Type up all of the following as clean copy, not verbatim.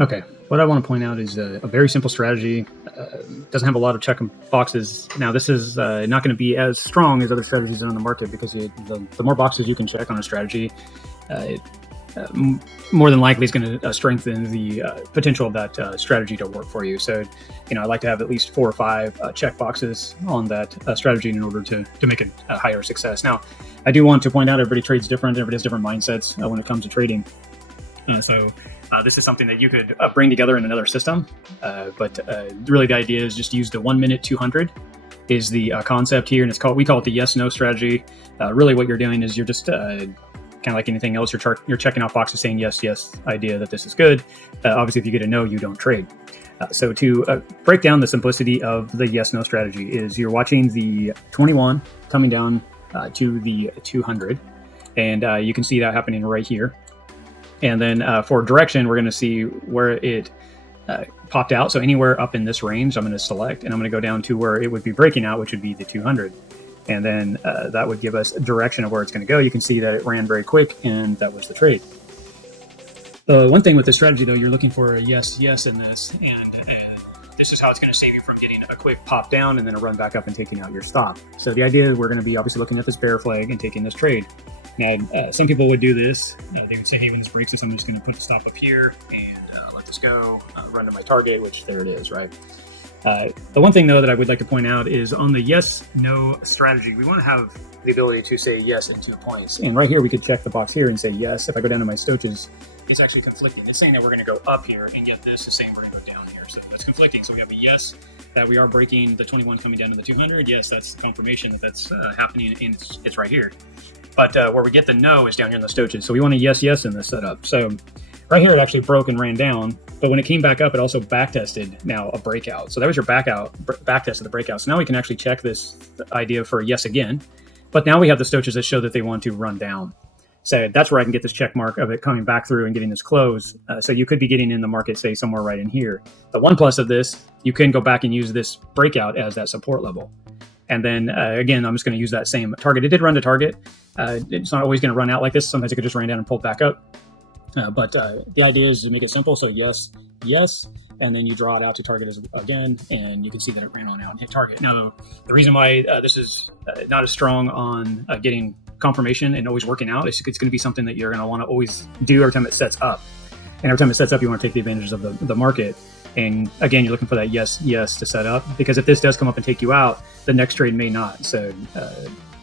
Okay, what I want to point out is a very simple strategy. Doesn't have a lot of check boxes. Now, this is not going to be as strong as other strategies on the market because the more boxes you can check on a strategy, it more than likely is going to strengthen the potential of that strategy to work for you. So, I like to have at least 4 or 5 check boxes on that strategy in order to make it a higher success. Now, I do want to point out everybody trades different. Everybody has different mindsets when it comes to trading. So this is something that you could bring together in another system. But really the idea is just use the 1 minute 200 is the concept here. And we call it the yes-no strategy. Really what you're doing is you're just kind of like anything else. You're checking off boxes saying yes, yes, idea that this is good. Obviously, if you get a no, you don't trade. So to break down the simplicity of the yes-no strategy is you're watching the 21 coming down to the 200. And you can see that happening right here. And then for direction, we're going to see where it popped out. So anywhere up in this range, I'm going to select, and I'm going to go down to where it would be breaking out, which would be the 200. And then that would give us a direction of where it's going to go. You can see that it ran very quick, and that was the trade. One thing with this strategy, though, you're looking for a yes, yes in this, and this is how it's going to save you from getting a quick pop down and then a run back up and taking out your stop. So the idea is we're going to be obviously looking at this bear flag and taking this trade. Now, some people would do this. They would say, hey, when this breaks this, I'm just going to put the stop up here and let this go, run to my target, which there it is, right? The one thing, though, that I would like to point out is on the yes-no strategy, we want to have the ability to say yes in 2 points. And right here, we could check the box here and say yes. If I go down to my Stochas, it's actually conflicting. It's saying that we're going to go up here, and yet this is saying we're going to go down here. So that's conflicting. So we have a yes that we are breaking the 21 coming down to the 200. Yes, that's confirmation that that's happening, and it's right here. But where we get the no is down here in the Stochas. So we want a yes, yes in this setup. So right here, it actually broke and ran down. But when it came back up, it also back tested now a breakout. So that was your back test of the breakout. So now we can actually check this idea for yes again. But now we have the Stochas that show that they want to run down. So that's where I can get this check mark of it coming back through and getting this close. So you could be getting in the market, say, somewhere right in here. The one plus of this, you can go back and use this breakout as that support level. And then, again, I'm just going to use that same target. It did run to target. It's not always going to run out like this. Sometimes it could just run down and pull back up. But the idea is to make it simple. So yes, yes, and then you draw it out to target again, and you can see that it ran on out and hit target. Now, the reason why this is not as strong on getting confirmation and always working out is it's going to be something that you're going to want to always do every time it sets up. And every time it sets up, you want to take the advantages of the market. And again, you're looking for that yes, yes to set up, because if this does come up and take you out, the next trade may not. So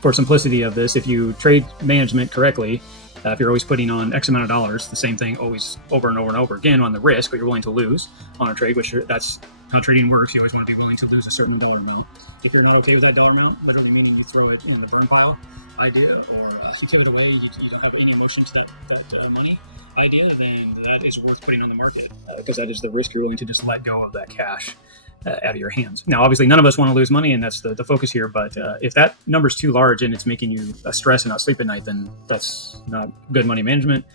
for simplicity of this, if you trade management correctly, if you're always putting on X amount of dollars, the same thing always over and over and over again on the risk, but you're willing to lose on a trade, which that's how trading works. You always want to be willing to lose a certain dollar amount. If you're not okay with that dollar amount, literally meaning you throw it in the burn pile idea, or secure it away, you don't have any emotion to that money idea, then that is worth putting on the market, because that is the risk you're willing to just let go of that cash out of your hands. Now, obviously, none of us want to lose money, and that's the focus here. But if that number's too large and it's making you stress and not sleep at night, then that's not good money management.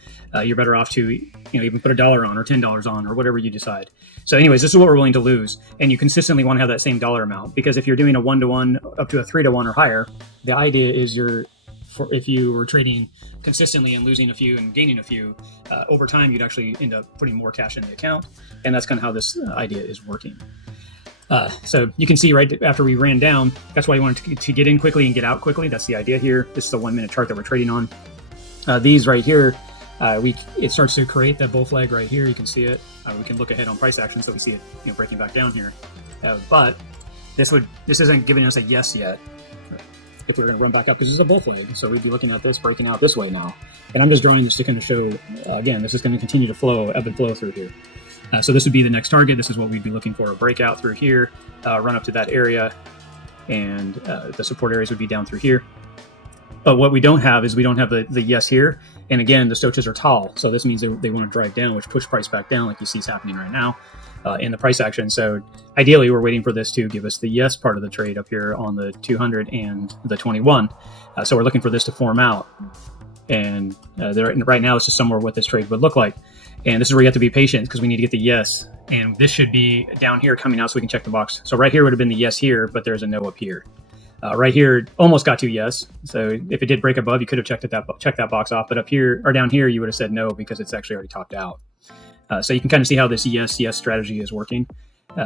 You're better off to even put $1 on or $10 on or whatever you decide. So anyways, this is what we're willing to lose. And you consistently want to have that same dollar amount, because if you're doing a 1-to-1 up to a 3-to-1 or higher, the idea is if you were trading consistently and losing a few and gaining a few, over time, you'd actually end up putting more cash in the account. And that's kind of how this idea is working. So you can see right after we ran down, that's why you wanted to get in quickly and get out quickly. That's the idea here. This is the 1 minute chart that we're trading on. These right here, it starts to create that bull flag right here. You can see it. We can look ahead on price action, so we see it breaking back down here. But this isn't giving us a yes yet. If we're going to run back up, because this is a bull flag, so we'd be looking at this breaking out this way now. And I'm just drawing this to kind of show, again, this is going to continue to ebb and flow through here. So this would be the next target. This is what we'd be looking for, a breakout through here, run up to that area, and the support areas would be down through here. But what we don't have is we don't have the yes here. And again, the Stochas are tall, so this means they want to drive down, which push price back down like you see is happening right now in the price action. So ideally, we're waiting for this to give us the yes part of the trade up here on the 200 and the 21. So we're looking for this to form out. And right now, it's just somewhere what this trade would look like. And this is where you have to be patient, because we need to get the yes. And this should be down here coming out so we can check the box. So right here would have been the yes here, but there's a no up here. Right here almost got to yes. So if it did break above, you could have checked that box off. But up here or down here, you would have said no, because it's actually already topped out. So you can kind of see how this yes strategy is working.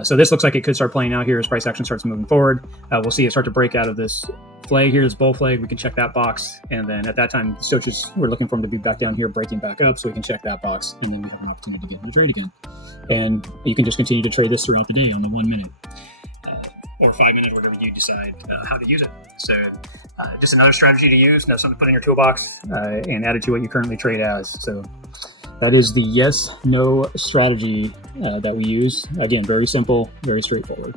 So this looks like it could start playing out here as price action starts moving forward. We'll see it start to break out of this flag here, this bull flag. We can check that box, and then at that time, Stochas, we're looking for him to be back down here, breaking back up, so we can check that box, and then we have an opportunity to get into trade again. And you can just continue to trade this throughout the day on the 1 minute or 5 minute, whatever you decide how to use it. So just another strategy to use, something to put in your toolbox and add it to what you currently trade as. So that is the yes/no strategy that we use. Again, very simple, very straightforward.